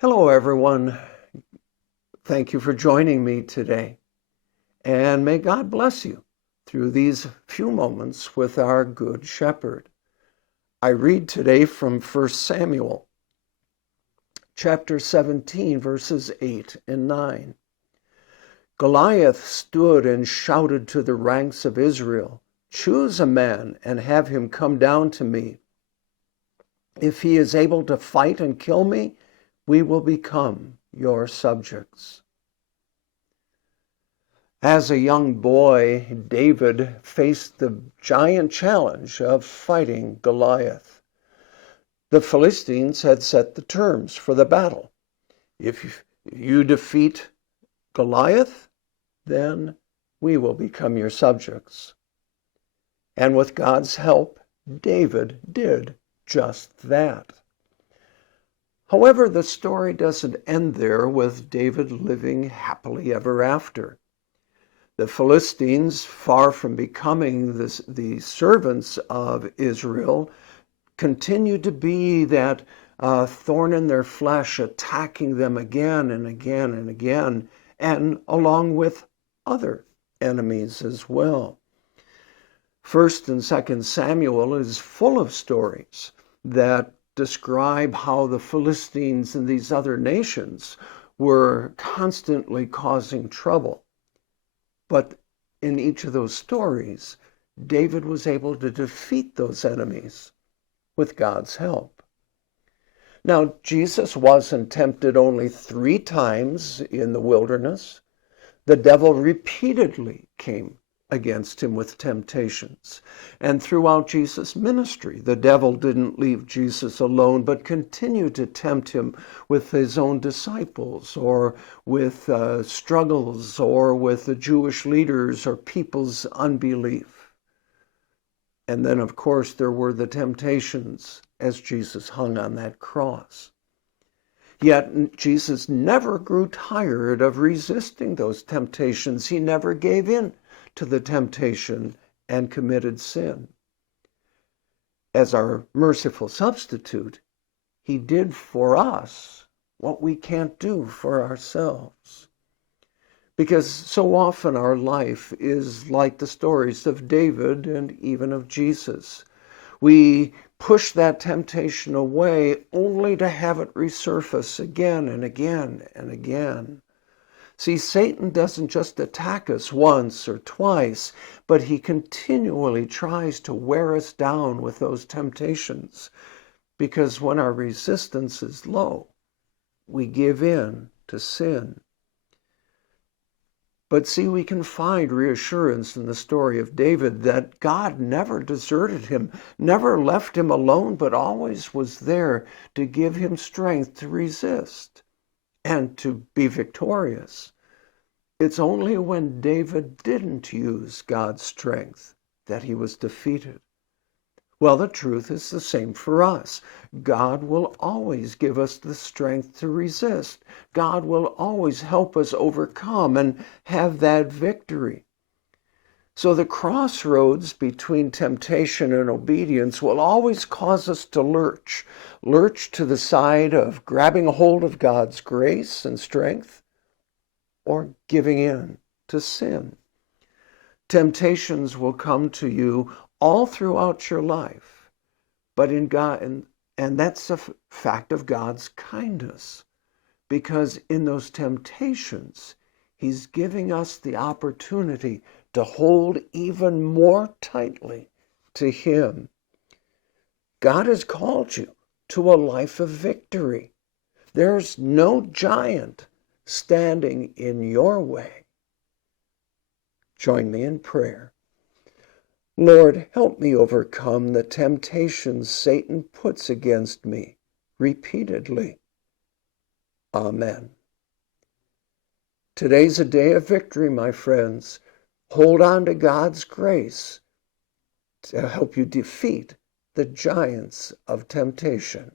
Hello, everyone. Thank you for joining me today. And may God bless you through these few moments with our Good Shepherd. I read today from 1 Samuel, chapter 17, verses 8 and 9. Goliath stood and shouted to the ranks of Israel, "Choose a man and have him come down to me. If he is able to fight and kill me, we will become your subjects." As a young boy, David faced the giant challenge of fighting Goliath. The Philistines had set the terms for the battle. If you defeat Goliath, then we will become your subjects. And with God's help, David did just that. However, the story doesn't end there with David living happily ever after. The Philistines, far from becoming the servants of Israel, continued to be that thorn in their flesh, attacking them again and again and again, and along with other enemies as well. 1 and 2 Samuel is full of stories that describe how the Philistines and these other nations were constantly causing trouble. But in each of those stories, David was able to defeat those enemies with God's help. Now, Jesus wasn't tempted only 3 times in the wilderness. The devil repeatedly came against him with temptations. And throughout Jesus' ministry, the devil didn't leave Jesus alone, but continued to tempt him with his own disciples, or with struggles, or with the Jewish leaders or people's unbelief. And then, of course, there were the temptations as Jesus hung on that cross. Yet Jesus never grew tired of resisting those temptations. He never gave in to the temptation and committed sin. As our merciful substitute, he did for us what we can't do for ourselves. Because so often our life is like the stories of David and even of Jesus. We push that temptation away only to have it resurface again and again and again. See, Satan doesn't just attack us once or twice, but he continually tries to wear us down with those temptations. Because when our resistance is low, we give in to sin. But see, we can find reassurance in the story of David that God never deserted him, never left him alone, but always was there to give him strength to resist and to be victorious. It's only when David didn't use God's strength that he was defeated. Well, the truth is the same for us. God will always give us the strength to resist. God will always help us overcome and have that victory. So the crossroads between temptation and obedience will always cause us to lurch to the side of grabbing a hold of God's grace and strength, or giving in to sin. Temptations will come to you all throughout your life, but in God, and that's a fact of God's kindness, because in those temptations, he's giving us the opportunity to hold even more tightly to him. God has called you to a life of victory. There's no giant standing in your way. Join me in prayer. Lord, help me overcome the temptations Satan puts against me repeatedly. Amen. Today's a day of victory, my friends. Hold on to God's grace to help you defeat the giants of temptation.